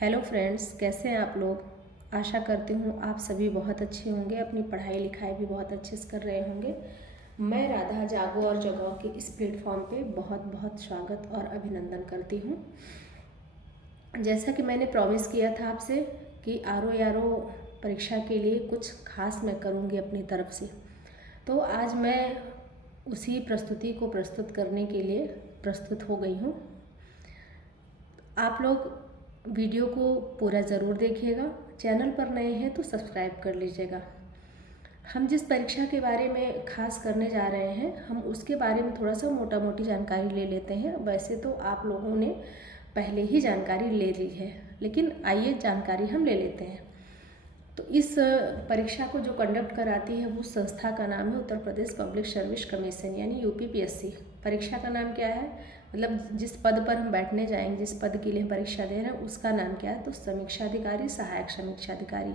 Hello friends, कैसे हैं आप लोग। आशा करती हूँ आप सभी बहुत अच्छे होंगे, अपनी पढ़ाई लिखाई भी बहुत अच्छे से कर रहे होंगे। मैं राधा जागो और जगाओ के इस प्लेटफॉर्म पे बहुत बहुत स्वागत और अभिनंदन करती हूँ। जैसा कि मैंने प्रॉमिस किया था आपसे कि आरो यारो परीक्षा के लिए कुछ खास मैं करूँगी अपनी तरफ से, तो आज मैं उसी प्रस्तुति को प्रस्तुत करने के लिए प्रस्तुत हो गई हूँ। आप लोग वीडियो को पूरा ज़रूर देखिएगा। चैनल पर नए हैं तो सब्सक्राइब कर लीजिएगा। हम जिस परीक्षा के बारे में खास करने जा रहे हैं, हम उसके बारे में थोड़ा सा मोटा मोटी जानकारी ले लेते हैं। वैसे तो आप लोगों ने पहले ही जानकारी ले ली है, लेकिन आइए जानकारी हम ले लेते हैं। तो इस परीक्षा को जो कंडक्ट कराती है वो संस्था का नाम है Uttar Pradesh public service commission, यानी यूपीपीएससी। परीक्षा का नाम क्या है, मतलब जिस पद पर हम बैठने जाएंगे, जिस पद के लिए परीक्षा दे रहे हैं उसका नाम क्या है, तो समीक्षा अधिकारी, सहायक समीक्षा अधिकारी,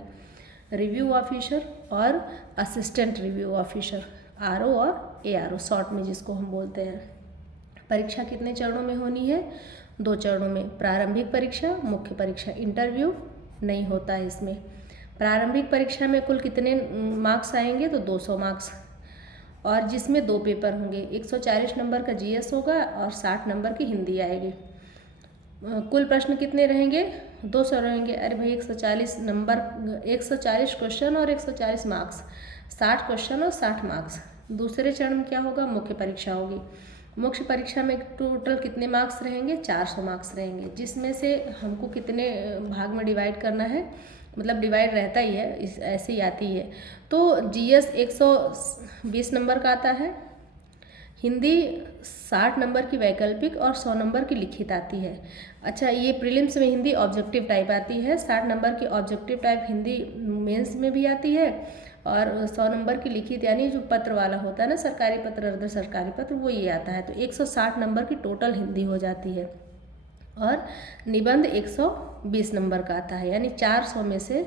रिव्यू ऑफिसर और असिस्टेंट रिव्यू ऑफिसर, आरओ और एआरओ शॉर्ट में जिसको हम बोलते हैं। परीक्षा कितने चरणों में होनी है? 2 चरणों में। प्रारंभिक परीक्षा, मुख्य परीक्षा। इंटरव्यू नहीं होता है इसमें। प्रारंभिक परीक्षा में कुल कितने मार्क्स आएंगे, तो 200 मार्क्स, और जिसमें 2 पेपर होंगे। 140 नंबर का जीएस होगा और 60 नंबर की हिंदी आएगी। कुल प्रश्न कितने रहेंगे? 200 रहेंगे। अरे भाई 140 नंबर, 140 क्वेश्चन और 140 मार्क्स, 60 क्वेश्चन और 60 मार्क्स। दूसरे चरण में क्या होगा? मुख्य परीक्षा होगी। मुख्य परीक्षा में टोटल कितने मार्क्स रहेंगे? 400 मार्क्स रहेंगे, जिसमें से हमको कितने भाग में डिवाइड करना है, मतलब डिवाइड रहता ही है, इस ऐसे ही आती है। तो जीएस 120 नंबर का आता है, हिंदी 60 नंबर की वैकल्पिक और 100 नंबर की लिखित आती है। अच्छा, ये प्रीलिम्स में हिंदी ऑब्जेक्टिव टाइप आती है। 60 नंबर की ऑब्जेक्टिव टाइप हिंदी मेंस में भी आती है, और 100 नंबर की लिखित यानी जो पत्र वाला होता है ना, सरकारी पत्र, अर्ध सरकारी पत्र, वो ये आता है। तो 160 नंबर की टोटल हिंदी हो जाती है, और निबंध 120 नंबर का आता है, यानी 400 में से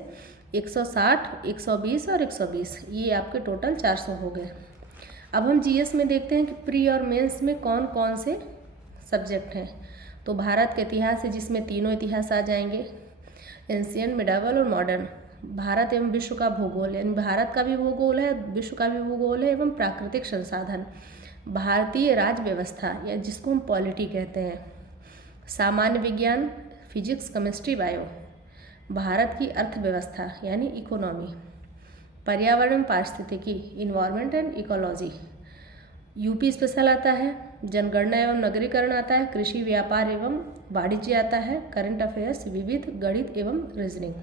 160, 120 और 120, ये आपके टोटल 400 हो गए। अब हम जीएस में देखते हैं कि प्री और मेंस में कौन कौन से सब्जेक्ट हैं। तो भारत का इतिहास है, जिसमें तीनों इतिहास आ जाएंगे, एंशियंट, मिडावल और मॉडर्न। भारत एवं विश्व का भूगोल, यानी भारत का भी भूगोल है, विश्व का भी भूगोल है, एवं प्राकृतिक संसाधन, भारतीय राज्य व्यवस्था या जिसको हम पॉलिटी कहते हैं, सामान्य विज्ञान, फिजिक्स, केमिस्ट्री, बायो, भारत की अर्थव्यवस्था यानी इकोनॉमी, पर्यावरण पारिस्थितिकी, environment and ecology, UP special आता है, जनगणना एवं नगरीकरण आता है, कृषि, व्यापार एवं वाणिज्य आता है, करंट अफेयर्स, विविध, गणित एवं रीजनिंग।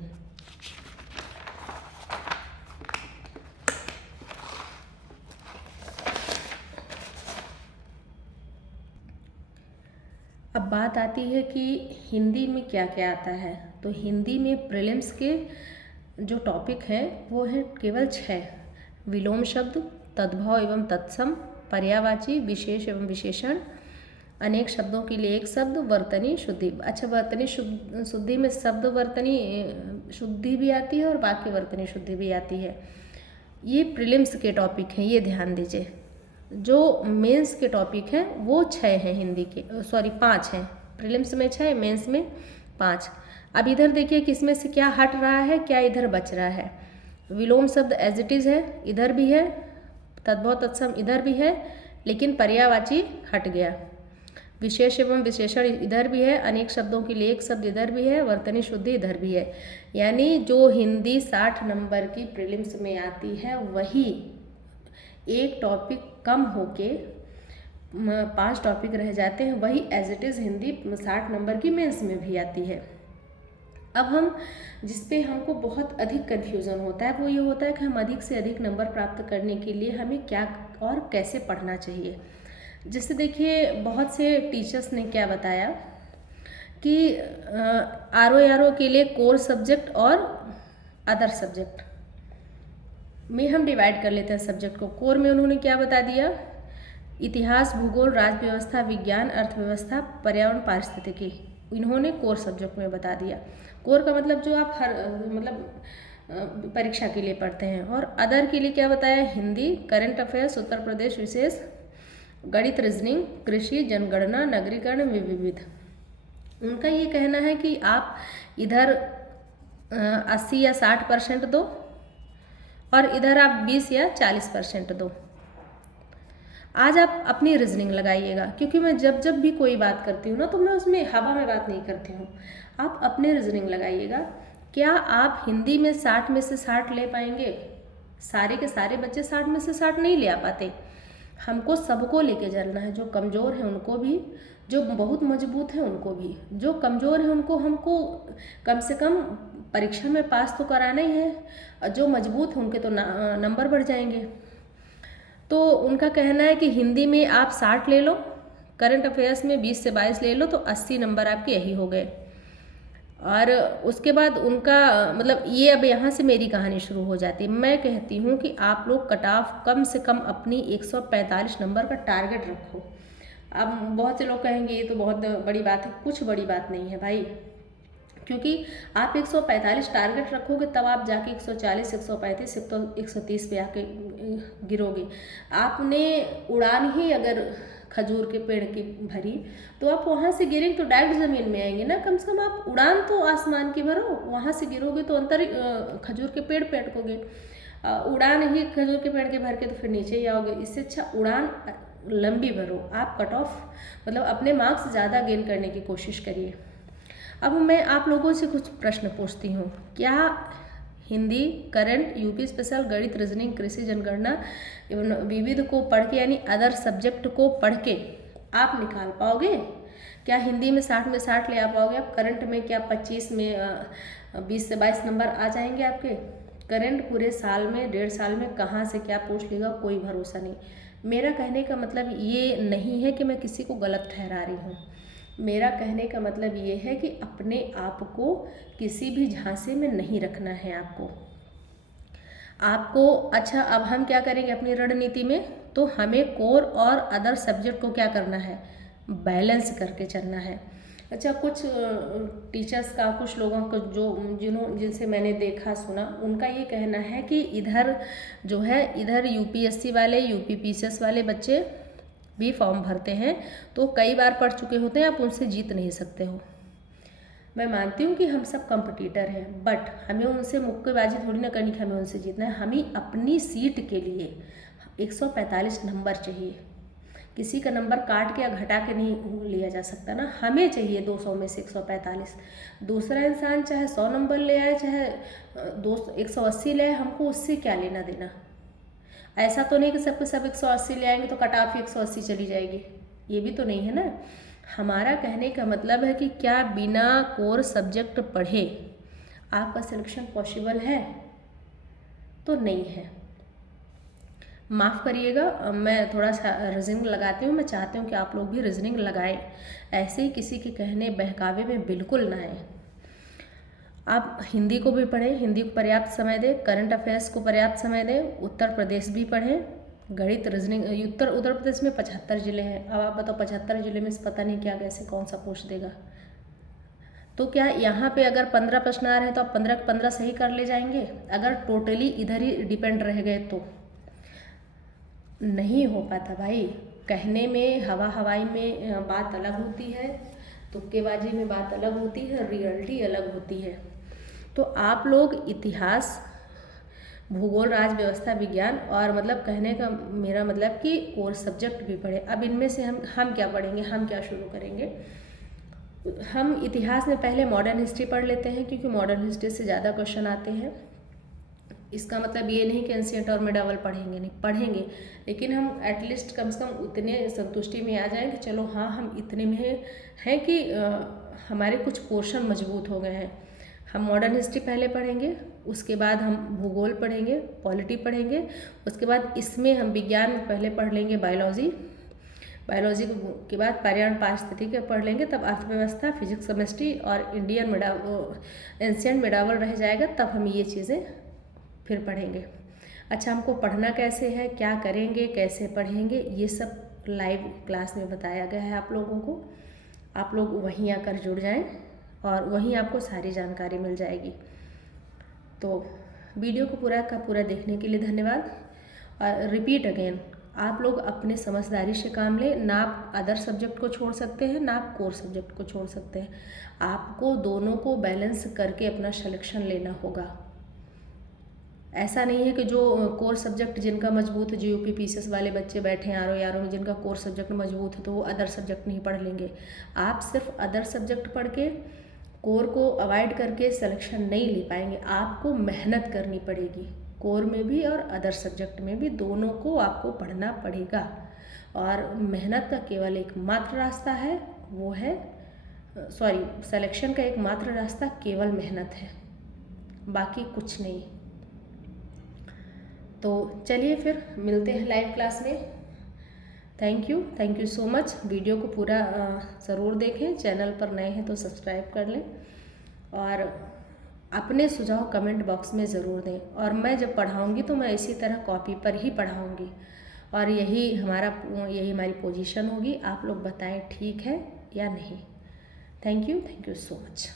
अब बात आती है कि हिंदी में क्या क्या आता है। तो हिंदी में प्रीलिम्स के जो टॉपिक है वो है केवल 6। विलोम शब्द, तद्भव एवं तत्सम, पर्यायवाची, विशेष एवं विशेषण, अनेक शब्दों के लिए एक शब्द, वर्तनी शुद्धि। अच्छा, वर्तनी शुद्धि में शब्द वर्तनी शुद्धि भी आती है और वाक्य वर्तनी शुद्धि भी आती है। ये प्रीलिम्स के टॉपिक हैं, ये ध्यान दीजिए। जो मेंस के टॉपिक हैं वो 6 हैं, हिंदी के 5 हैं। प्रीलिम्स में 6, मेंस में 5। अब इधर देखिए किसमें से क्या हट रहा है, क्या इधर बच रहा है। विलोम शब्द एज इट इज़ है, इधर भी है, तद्भव तत्सम इधर भी है, लेकिन पर्यायवाची हट गया। विशेष एवं विशेषण इधर भी है, अनेक शब्दों के लिए एक शब्द इधर भी है, वर्तनी शुद्धि इधर भी है। यानी जो हिंदी 60 नंबर की प्रीलिम्स में आती है, वही एक टॉपिक कम होके 5 टॉपिक रह जाते हैं, वही एज इट इज़ हिंदी 60 नंबर की मेंस में भी आती है। अब हम जिस पे हमको बहुत अधिक कन्फ्यूज़न होता है वो ये होता है कि हम अधिक से अधिक नंबर प्राप्त करने के लिए हमें क्या और कैसे पढ़ना चाहिए। जैसे देखिए, बहुत से टीचर्स ने क्या बताया कि आरओ के लिए कोर सब्जेक्ट और अदर सब्जेक्ट में हम डिवाइड कर लेते हैं सब्जेक्ट को। कोर में उन्होंने क्या बता दिया? इतिहास, भूगोल, राज्य व्यवस्था, विज्ञान, अर्थव्यवस्था, पर्यावरण, पारिस्थितिकी, इन्होंने कोर सब्जेक्ट में बता दिया। कोर का मतलब जो आप हर परीक्षा के लिए पढ़ते हैं। और अदर के लिए क्या बताया? हिंदी, करंट अफेयर्स, उत्तर प्रदेश विशेष, गणित, रीजनिंग, कृषि, जनगणना, नगरीकरण, विविध। उनका ये कहना है कि आप इधर 80 या 60% दो और इधर आप 20 या 40% दो। आज आप अपनी रीजनिंग लगाइएगा, क्योंकि मैं जब जब भी कोई बात करती हूँ ना तो मैं उसमें हवा में बात नहीं करती हूँ। आप अपने रीजनिंग लगाइएगा। क्या आप हिंदी में 60 में से 60 ले पाएंगे? सारे के सारे बच्चे 60 में से 60 नहीं ले आ पाते। हमको सबको लेके चलना है, जो कमज़ोर है उनको भी, जो बहुत मजबूत है उनको भी। जो कमज़ोर है उनको हमको कम से कम परीक्षा में पास तो कराना ही है, और जो मजबूत हैं उनके तो नंबर बढ़ जाएंगे। तो उनका कहना है कि हिंदी में आप 60 ले लो, करंट अफेयर्स में 20 से 22 ले लो, तो 80 नंबर आपके यही हो गए। और उसके बाद उनका मतलब ये, अब यहाँ से मेरी कहानी शुरू हो जाती है। मैं कहती हूँ कि आप लोग कट ऑफ कम से कम अपनी 145 नंबर का टारगेट रखो। अब बहुत से लोग कहेंगे ये तो बहुत बड़ी बात है। कुछ बड़ी बात नहीं है भाई, क्योंकि आप 145 टारगेट रखोगे तब आप जाके 140, 135, 130 पे आके गिरोगे। आपने उड़ान ही अगर खजूर के पेड़ की भरी तो आप वहाँ से गिरेंगे तो डायरेक्ट ज़मीन में आएंगे ना। कम से कम आप उड़ान तो आसमान की भरो, वहाँ से गिरोगे तो अंतर खजूर के पेड़ पे अटकोगे। उड़ान ही खजूर के पेड़ के भर के तो फिर नीचे ही आओगे। इससे अच्छा उड़ान लंबी भरो। आप कट ऑफ मतलब अपने मार्क्स ज़्यादा गेन करने की कोशिश करिए। अब मैं आप लोगों से कुछ प्रश्न पूछती हूँ। क्या हिंदी, करंट, यूपी स्पेशल, गणित, रीजनिंग, कृषि, जनगणना एवं विविध को पढ़ के यानी अदर सब्जेक्ट को पढ़ के आप निकाल पाओगे? क्या हिंदी में 60 में 60 ले आ पाओगे आप? करंट में क्या 25 में 20 से 22 नंबर आ जाएंगे आपके? करंट पूरे साल में 1.5 साल में कहाँ से क्या पूछ लेगा कोई भरोसा नहीं। मेरा कहने का मतलब ये नहीं है कि मैं किसी को गलत ठहरा रही हूँ। मेरा कहने का मतलब ये है कि अपने आप को किसी भी झांसे में नहीं रखना है आपको। अच्छा, अब हम क्या करेंगे अपनी रणनीति में? तो हमें कोर और अदर सब्जेक्ट को क्या करना है? बैलेंस करके चलना है। अच्छा, कुछ टीचर्स का, कुछ लोगों को जिनसे मैंने देखा सुना, उनका ये कहना है कि इधर जो है, इधर यूपीएससी वाले, यूपीपीसीएस वाले बच्चे भी फॉर्म भरते हैं तो कई बार पढ़ चुके होते हैं, आप उनसे जीत नहीं सकते हो। मैं मानती हूँ कि हम सब कंपटीटर हैं, बट हमें उनसे मुक्केबाजी थोड़ी ना करनी कि हमें उनसे जीतना है। हमें अपनी सीट के लिए 145 नंबर चाहिए। किसी का नंबर काट के या घटा के नहीं लिया जा सकता ना। हमें चाहिए 200 में से 145। दूसरा इंसान चाहे 100 नंबर ले आए, चाहे 180 ले आए, हमको उससे क्या लेना देना। ऐसा तो नहीं कि सबके सब 180 ले आएंगे तो कट ऑफ 180 चली जाएगी, ये भी तो नहीं है ना। हमारा कहने का मतलब है कि क्या बिना कोर सब्जेक्ट पढ़े आपका सिलेक्शन पॉसिबल है? तो नहीं है। माफ़ करिएगा, मैं थोड़ा सा रीजनिंग लगाती हूँ। मैं चाहती हूँ कि आप लोग भी रीजनिंग लगाएं। ऐसे ही किसी के कहने बहकावे में बिल्कुल ना आए। आप हिंदी को भी पढ़ें, हिंदी को पर्याप्त समय दें, करंट अफेयर्स को पर्याप्त समय दें, उत्तर प्रदेश भी पढ़ें, गणित, रीजनिंग। उत्तर प्रदेश में 75 ज़िले हैं। अब आप बताओ 75 ज़िले में से पता नहीं क्या कैसे कौन सा पूछ देगा। तो क्या यहाँ पे अगर 15 प्रश्न आ रहे हैं तो आप 15 के 15 सही कर ले जाएंगे? अगर टोटली इधर ही डिपेंड रह गए तो नहीं हो पाता भाई। कहने में, हवाई में बात अलग होती है, तुक्केबाजी में बात अलग होती है, रियलिटी अलग होती है। तो आप लोग इतिहास, भूगोल, राज व्यवस्था, विज्ञान और मतलब कहने का मेरा मतलब कि कोर सब्जेक्ट भी पढ़े। अब इनमें से हम क्या पढ़ेंगे, हम क्या शुरू करेंगे? हम इतिहास में पहले मॉडर्न हिस्ट्री पढ़ लेते हैं, क्योंकि मॉडर्न हिस्ट्री से ज़्यादा क्वेश्चन आते हैं। इसका मतलब ये नहीं कि एंशिएंट और मिडावल पढ़ेंगे, नहीं पढ़ेंगे, लेकिन हम एटलीस्ट कम से कम उतने संतुष्टि में आ जाएं कि चलो हाँ, हम इतने में हैं कि हमारे कुछ पोर्शन मजबूत हो गए हैं। हम मॉडर्न हिस्ट्री पहले पढ़ेंगे, उसके बाद हम भूगोल पढ़ेंगे, पॉलिटी पढ़ेंगे, उसके बाद इसमें हम विज्ञान में पहले पढ़ लेंगे बायोलॉजी के बाद पर्यावरण पारिस्थितिकी पढ़ लेंगे, तब अर्थव्यवस्था, फिजिक्स, केमिस्ट्री और इंडियन एंशिएंट मिडावल रह जाएगा, तब हम ये चीज़ें फिर पढ़ेंगे। अच्छा, हमको पढ़ना कैसे है, क्या करेंगे, कैसे पढ़ेंगे, ये सब लाइव क्लास में बताया गया है आप लोगों को। आप लोग वहीं आकर जुड़ जाएं और वहीं आपको सारी जानकारी मिल जाएगी। तो वीडियो को पूरा का पूरा देखने के लिए धन्यवाद। और रिपीट अगेन, आप लोग अपने समझदारी से काम लें। ना आप अदर सब्जेक्ट को छोड़ सकते हैं, ना आप कोर सब्जेक्ट को छोड़ सकते हैं। आपको दोनों को बैलेंस करके अपना सिलेक्शन लेना होगा। ऐसा नहीं है कि जो कोर सब्जेक्ट जिनका मजबूत है, GOP PCS वाले बच्चे बैठे हैं RO में, जिनका कोर सब्जेक्ट मजबूत है तो वो अदर सब्जेक्ट नहीं पढ़ लेंगे। आप सिर्फ अदर सब्जेक्ट पढ़ के कोर को अवॉइड करके सिलेक्शन नहीं ले पाएंगे। आपको मेहनत करनी पड़ेगी, कोर में भी और अदर सब्जेक्ट में भी, दोनों को आपको पढ़ना पड़ेगा। और मेहनत का केवल एक मात्र रास्ता है, वो है सिलेक्शन का एक मात्र रास्ता केवल मेहनत है, बाकी कुछ नहीं। तो चलिए फिर मिलते हैं लाइव क्लास में। Thank you so much. Video को पूरा ज़रूर देखें। चैनल पर नए हैं तो सब्सक्राइब कर लें और अपने सुझाव कमेंट बॉक्स में ज़रूर दें। और मैं जब पढ़ाऊँगी तो मैं इसी तरह कॉपी पर ही पढ़ाऊँगी और यही हमारी पोजीशन होगी। आप लोग बताएं ठीक है या नहीं। Thank you so much.